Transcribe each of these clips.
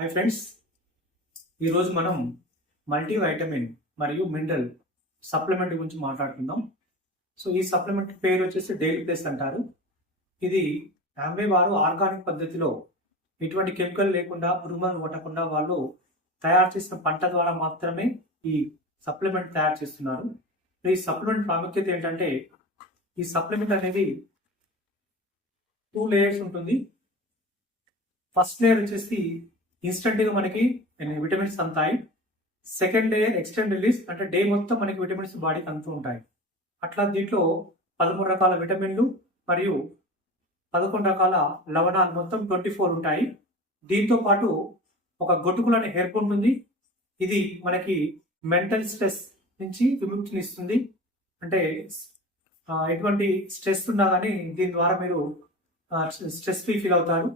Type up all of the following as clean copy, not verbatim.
Hi friends, ఈరోజు మనం multivitamin మరియు మినరల్ సప్లిమెంట్ గురించి మాట్లాడుకుందాం. సో ఈ సప్లిమెంట్ పేరు వచ్చేసి డైలీ ప్లస్ అంటారు. ఇది ఆంబే వారు ఆర్గానిక్ పద్ధతిలో ఎటువంటి కెమికల్ లేకుండా పురుగులను కొట్టకుండా వాళ్ళు తయారు చేసిన పంట ద్వారా మాత్రమే ఈ సప్లిమెంట్ తయారు చేస్తున్నారు. ఈ సప్లిమెంట్ ప్రాముఖ్యత ఏంటంటే ఈ సప్లిమెంట్ అనేది 2 లేయర్స్ ఉంటుంది. ఫస్ట్ లేయర్ వచ్చేసి ఇన్స్టెంట్ గా మనకి విటమిన్స్ అంతాయి. సెకండ్ లేయర్ ఎక్స్టెండ్ రిలీజ్, అంటే డే మొత్తం మనకి విటమిన్స్ బాడీకి అంతూ ఉంటాయి. అట్లా దీంట్లో 13 రకాల విటమిన్లు మరియు 11 రకాల లవణాలు, మొత్తం 24 ఉంటాయి. దీంతో పాటు ఒక గొట్టుకులు అనే హెర్బ్ ఉంటుంది. ఇది మనకి మెంటల్ స్ట్రెస్ నుంచి విముక్తిని ఇస్తుంది. అంటే ఎటువంటి స్ట్రెస్ ఉన్నా కానీ దీని ద్వారా మీరు స్ట్రెస్ ఫ్రీ ఫీల్ అవుతారు.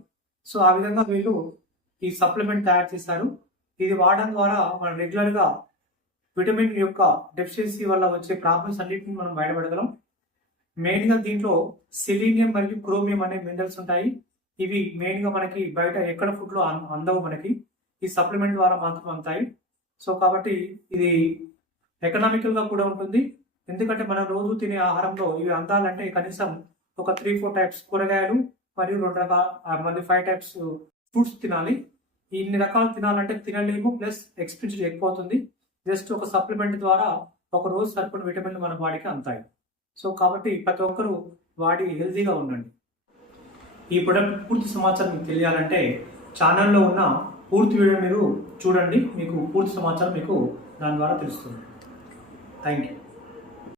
సో ఆ విధంగా వీళ్ళు ఈ సప్లిమెంట్ తయారు చేశారు. ఇది వాడడం ద్వారా మనం రెగ్యులర్ గా విటమిన్ యొక్క డెఫిషియన్సీ వల్ల వచ్చే ప్రాబ్లమ్స్ అన్నింటిని మనం బయటపడగలం. మెయిన్ గా దీంట్లో సెలీనియం మరియు క్రోమియం అనే మినరల్స్ ఉంటాయి. ఇవి మెయిన్ గా మనకి బయట ఎక్కడ ఫుడ్ లో అందవు, మనకి ఈ సప్లిమెంట్ ద్వారా మాత్రం అందుతాయి. సో కాబట్టి ఇది ఎకనామికల్ గా కూడా ఉంటుంది. ఎందుకంటే మనం రోజు తినే ఆహారంలో ఇవి అందాలంటే కనీసం ఒక 3-4 టైప్స్ కూరగాయలు మరియు 2 రకాల మళ్ళీ 5 టైప్స్ ఫ్రూట్స్ తినాలి. ఇన్ని రకాలు తినాలంటే తినలేము, ప్లస్ ఎక్స్పెన్సివ్ ఎక్కువ అవుతుంది. జస్ట్ ఒక సప్లిమెంట్ ద్వారా ఒక రోజు సరిపడిన విటమిన్లు మన బాడీకి అందుతాయి. సో కాబట్టి ప్రతి ఒక్కరూ వాడి హెల్తీగా ఉండండి. ఈ ప్రొడక్ట్ పూర్తి సమాచారం మీకు తెలియాలంటే ఛానల్లో ఉన్న పూర్తి వీడియో మీరు చూడండి, మీకు పూర్తి సమాచారం మీకు దాని ద్వారా తెలుస్తుంది. Thank you.